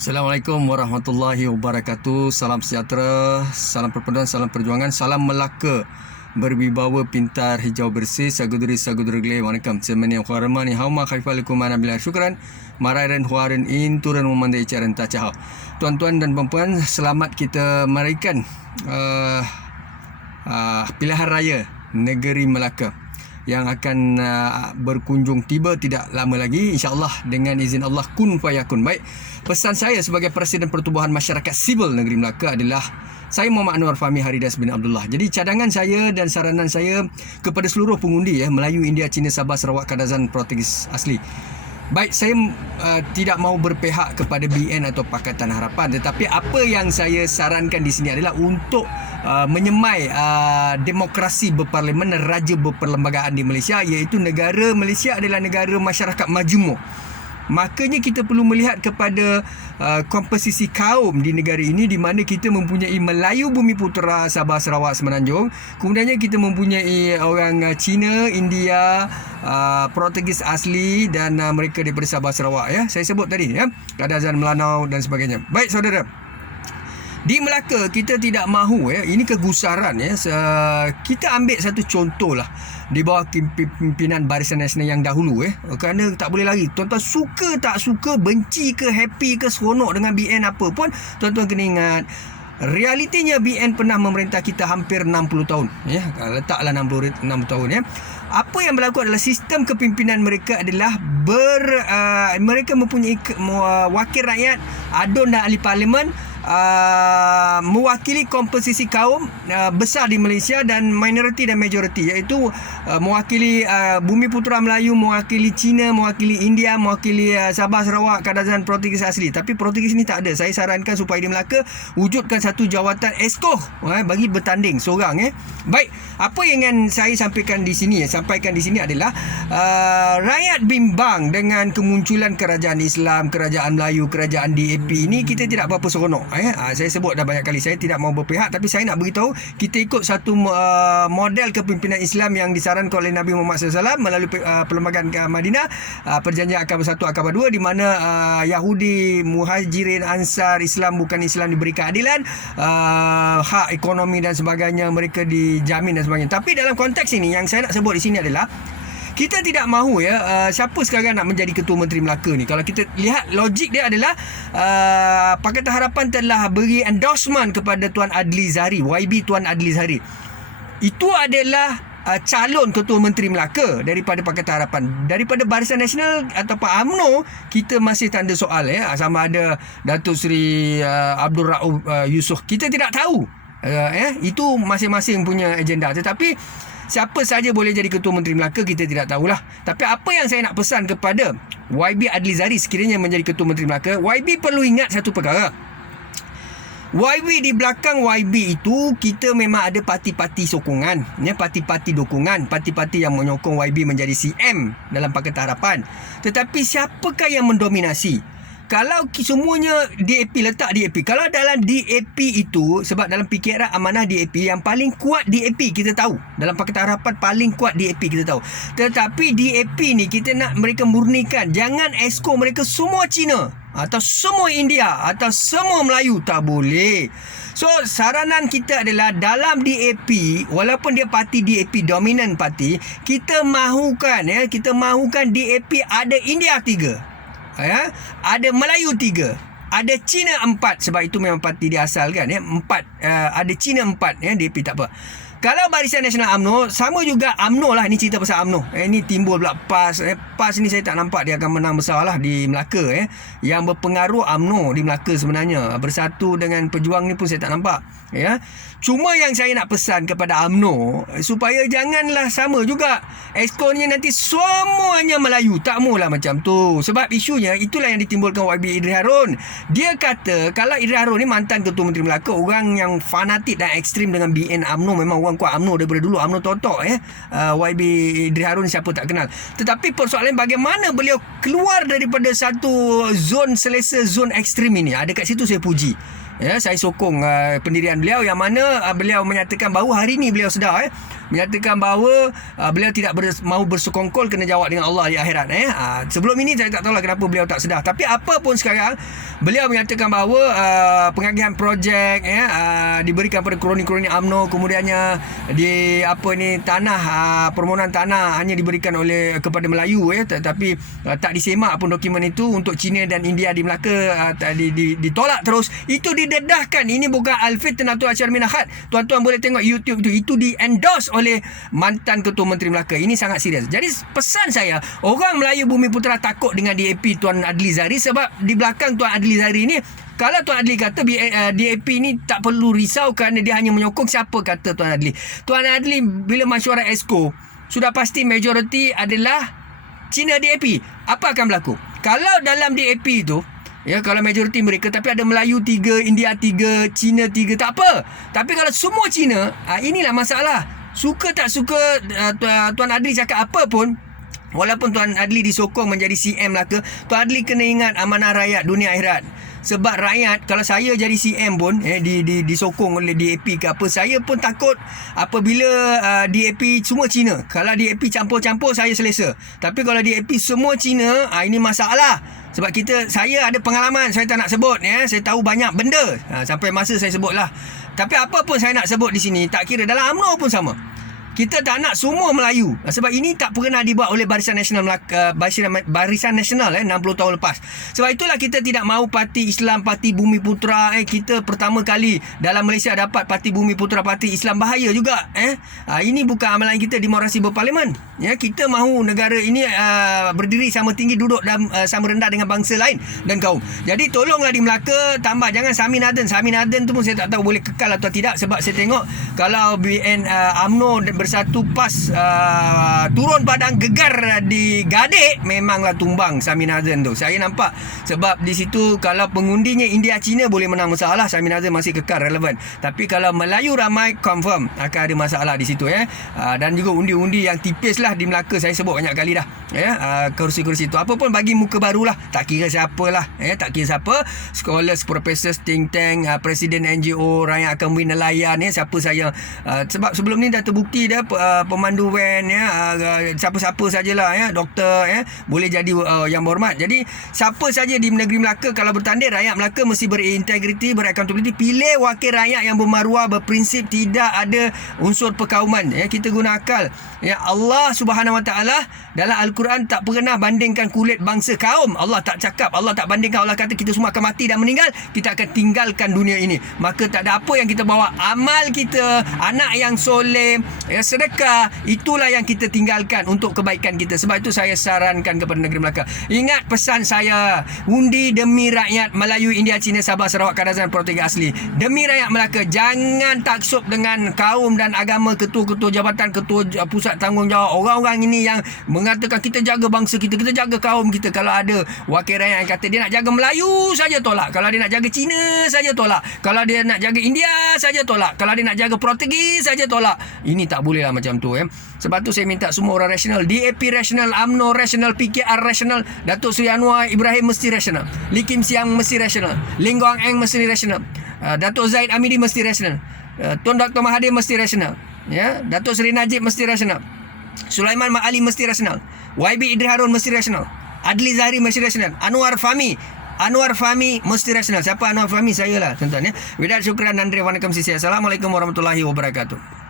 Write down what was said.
Assalamualaikum warahmatullahi wabarakatuh. Salam sejahtera, salam persaudaraan, salam perjuangan, salam Melaka berwibawa pintar hijau bersih. Saguduri gele wanakkam. Semeni yang kharamani hauma khaifalikum ana bila syukran. Marairan huaran in turun memandai caran tacah. Tuan-tuan dan puan-puan, selamat kita meraihkan pilihan raya negeri Melaka yang akan berkunjung tiba tidak lama lagi, insya-Allah, dengan izin Allah, kun fayakun. Baik, pesan saya sebagai Presiden Pertubuhan Masyarakat Sivil Negeri Melaka adalah saya Muhammad Anwar Fahmi Haridas bin Abdullah. Jadi cadangan saya dan saranan saya kepada seluruh pengundi Melayu, India, Cina, Sabah, Sarawak, Kadazan, Portugis asli. Baik, saya tidak mau berpihak kepada BN atau Pakatan Harapan, tetapi apa yang saya sarankan di sini adalah untuk menyemai demokrasi berparlimen dan raja berperlembagaan di Malaysia, iaitu negara Malaysia adalah negara masyarakat majmuk. Makanya kita perlu melihat kepada komposisi kaum di negara ini, di mana kita mempunyai Melayu Bumi Putera, Sabah, Sarawak, Semenanjung. Kemudiannya kita mempunyai orang Cina, India, Portugis asli dan mereka daripada Sabah, Sarawak. Saya sebut tadi, Kadazan, Melanau dan sebagainya. Baik saudara, di Melaka kita tidak mahu, ini kegusaran. Kita ambil satu contoh lah di bawah pimpinan Barisan Nasional yang dahulu, kerana tak boleh lagi. Tuan-tuan suka tak suka, benci ke happy ke seronok dengan BN apa pun, tuan-tuan kena ingat realitinya BN pernah memerintah kita hampir 60 tahun, letaklah 66 tahun. Apa yang berlaku adalah sistem kepimpinan mereka adalah mereka mempunyai wakil rakyat, adun dan ahli parlimen, mewakili komposisi kaum besar di Malaysia dan minoriti dan majoriti, iaitu mewakili Bumi Putera Melayu, mewakili Cina, mewakili India, mewakili Sabah, Sarawak, Kadazan, Portugis asli. Tapi Portugis ni tak ada. Saya sarankan supaya di Melaka wujudkan satu jawatan esko bagi bertanding seorang. Baik, apa yang ingin saya sampaikan di sini adalah rakyat bimbang dengan kemunculan kerajaan Islam, kerajaan Melayu, kerajaan DAP ini. Kita tidak berapa seronok. Saya sebut dah banyak kali, saya tidak mau berpihak, tapi saya nak beritahu kita ikut satu model kepimpinan Islam yang disarankan oleh Nabi Muhammad SAW melalui perlembagaan Madinah, perjanjian Akabah 1, Akabah 2, di mana Yahudi, Muhajirin, Ansar, Islam bukan Islam diberi keadilan, hak ekonomi dan sebagainya mereka dijamin dan sebagainya. Tapi dalam konteks ini yang saya nak sebut di sini adalah kita tidak mahu siapa sekarang nak menjadi Ketua Menteri Melaka ni. Kalau kita lihat logik dia adalah Pakatan Harapan telah beri endorsement kepada Tuan Adli Zahari, YB Tuan Adli Zahari. Itu adalah calon Ketua Menteri Melaka daripada Pakatan Harapan. Daripada Barisan Nasional ataupun UMNO, kita masih tanda soal sama ada Datuk Seri Abdul Rauf Yusof. Kita tidak tahu. Itu masing-masing punya agenda. Tetapi siapa saja boleh jadi Ketua Menteri Melaka, kita tidak tahulah. Tapi apa yang saya nak pesan kepada YB Adli Zahari sekiranya menjadi Ketua Menteri Melaka, YB perlu ingat satu perkara. YB, di belakang YB itu kita memang ada parti-parti sokongan, parti-parti dukungan, parti-parti yang menyokong YB menjadi CM dalam Pakatan Harapan. Tetapi siapakah yang mendominasi? Kalau semuanya DAP, letak DAP. Kalau dalam DAP itu, sebab dalam fikiran amanah DAP, yang paling kuat DAP kita tahu. Dalam Pakatan Harapan paling kuat DAP kita tahu. Tetapi DAP ni kita nak mereka murnikan. Jangan esko mereka semua Cina atau semua India atau semua Melayu. Tak boleh. So saranan kita adalah dalam DAP, walaupun dia parti DAP dominan parti, kita mahukan DAP ada India 3, ada Melayu 3, ada Cina 4, sebab itu memang parti dia asal kan, 4, ada Cina 4, DAP tak apa. Kalau Barisan Nasional UMNO, sama juga UMNO lah, ni cerita pasal UMNO. Ini timbul pula PAS. PAS ni saya tak nampak dia akan menang besar lah di Melaka. Yang berpengaruh UMNO di Melaka sebenarnya. Bersatu dengan Pejuang ni pun saya tak nampak. Cuma yang saya nak pesan kepada UMNO, supaya janganlah sama juga. Exco ni nanti semuanya Melayu. Tak maulah macam tu. Sebab isunya, itulah yang ditimbulkan YB Idris Harun. Dia kata, kalau Idris Harun ni mantan Ketua Menteri Melaka, orang yang fanatik dan ekstrim dengan BN UMNO, memang orang kuat UMNO daripada dulu, UMNO totok. YB Idris Harun siapa tak kenal. Tetapi persoalan bagaimana beliau keluar daripada satu zon selesa, zon ekstrim ini. Dekat situ saya puji. Ya, saya sokong pendirian beliau, yang mana beliau menyatakan bahawa hari ini beliau sedar menyatakan bahawa beliau tidak mahu bersekongkol kena jawab dengan Allah di akhirat. Sebelum ini saya tak tahulah kenapa beliau tak sedar. Tapi apa pun sekarang, beliau menyatakan bahawa pengagihan projek diberikan pada kroni-kroni UMNO, kemudiannya di tanah, permohonan tanah hanya diberikan kepada Melayu, tetapi tak disemak pun dokumen itu untuk China dan India di Melaka, ditolak terus. Itu didedahkan. Ini bukan Al-Fitnah Tuan Syarmin Ahad. Tuan-tuan boleh tengok YouTube itu di-endorse oleh mantan Ketua Menteri Melaka. Ini sangat serius. Jadi pesan saya, orang Melayu Bumi Putera takut dengan DAP Tuan Adli Zahari, sebab di belakang Tuan Adli Zahari ni, kalau Tuan Adli kata DAP ni tak perlu risau kerana dia hanya menyokong, siapa kata Tuan Adli? Tuan Adli bila mesyuarat EXCO, sudah pasti majoriti adalah Cina DAP. Apa akan berlaku? Kalau dalam DAP tu, kalau majoriti mereka, tapi ada Melayu 3, India 3, Cina 3, tak apa. Tapi kalau semua Cina, inilah masalah. Suka tak suka Tuan Adli cakap apa pun, walaupun Tuan Adli disokong menjadi CM Melaka, Tuan Adli kena ingat amanah rakyat dunia akhirat. Sebab rakyat, kalau saya jadi CM pun disokong oleh DAP ke apa, saya pun takut apabila DAP semua Cina. Kalau DAP campur-campur, saya selesa. Tapi kalau DAP semua Cina, ini masalah. Sebab saya ada pengalaman, saya tak nak sebut, saya tahu banyak benda, sampai masa saya sebutlah. Tapi apa pun saya nak sebut di sini, tak kira dalam UMNO pun sama. Kita tak nak semua Melayu, sebab ini tak pernah dibuat oleh Barisan Nasional Melaka, Barisan Nasional 60 tahun lepas. Sebab itulah kita tidak mahu Parti Islam, Parti Bumi Putera. Kita pertama kali dalam Malaysia dapat Parti Bumi Putera, Parti Islam. Bahaya juga. Ini bukan amalan kita demokrasi berparlimen. Kita mahu negara ini berdiri sama tinggi, duduk dan sama rendah dengan bangsa lain dan kaum. Jadi tolonglah di Melaka tambah, jangan Samin Aden. Samin Aden tu pun saya tak tahu boleh kekal atau tidak, sebab saya tengok kalau BN UMNO bersatu PAS turun padang gegar di Gadik, memanglah tumbang Samin Aden tu. Saya nampak, sebab di situ kalau pengundinya India Cina boleh menang masalah, Samin Aden masih kekal relevan. Tapi kalau Melayu ramai, confirm akan ada masalah di situ. Dan juga undi-undi yang tipis lah di Melaka, saya sebut banyak kali dah. Kursi-kursi tu apa pun bagi muka barulah, tak kira siapalah, tak kira siapa, scholars, professors, think tank, presiden NGO, rakyat akan win nelayan, siapa saya. Sebab sebelum ni dah terbukti dah pemandu van, siapa-siapa sajalah, doktor, boleh jadi yang berhormat. Jadi siapa saja di negeri Melaka kalau bertanding, rakyat Melaka mesti berintegriti, beraccountability, pilih wakil rakyat yang bermaruah, berprinsip, tidak ada unsur perkauman. Kita guna akal. Allah Subhanahu Wa Taala dalam Al-Quran tak pernah bandingkan kulit bangsa kaum. Allah tak cakap, Allah tak bandingkan. Allah kata kita semua akan mati dan meninggal, kita akan tinggalkan dunia ini. Maka tak ada apa yang kita bawa, amal kita, anak yang soleh, sedekah, itulah yang kita tinggalkan untuk kebaikan kita. Sebab itu saya sarankan kepada negeri Melaka, ingat pesan saya, undi demi rakyat Melayu, India, Cina, Sabah, Sarawak, Kadazan, Pulau Tiga Asli. Demi rakyat Melaka, jangan taksub dengan kaum dan agama, ketua-ketua jabatan, ketua pusat tanggungjawab. Orang-orang ini yang mengatakan kita jaga bangsa kita, kita jaga kaum kita. Kalau ada wakil rakyat yang kata dia nak jaga Melayu saja, tolak. Kalau dia nak jaga Cina saja, tolak. Kalau dia nak jaga India saja, tolak. Kalau dia nak jaga Portugis saja, tolak. Ini tak boleh lah macam tu. Sebab tu saya minta semua orang rasional, DAP rasional, UMNO rasional, PKR rasional, Datuk Seri Anwar Ibrahim mesti rasional, Lee Kim Siang mesti rasional, Ling Guang Eng mesti rasional, Datuk Zaid Amidi mesti rasional, Tun Dr. Mahathir mesti rasional, Datuk Seri Najib mesti rasional, Sulaiman Mak Ali mesti rasional, YB Idris Harun mesti rasional, Adli Zahari mesti rasional, Anwar Fahmi mesti rasional. Siapa Anwar Fahmi? Saya lah, tuan-tuan. Widat syukran, Andre, waalaikumsalam. Assalamualaikum warahmatullahi wabarakatuh.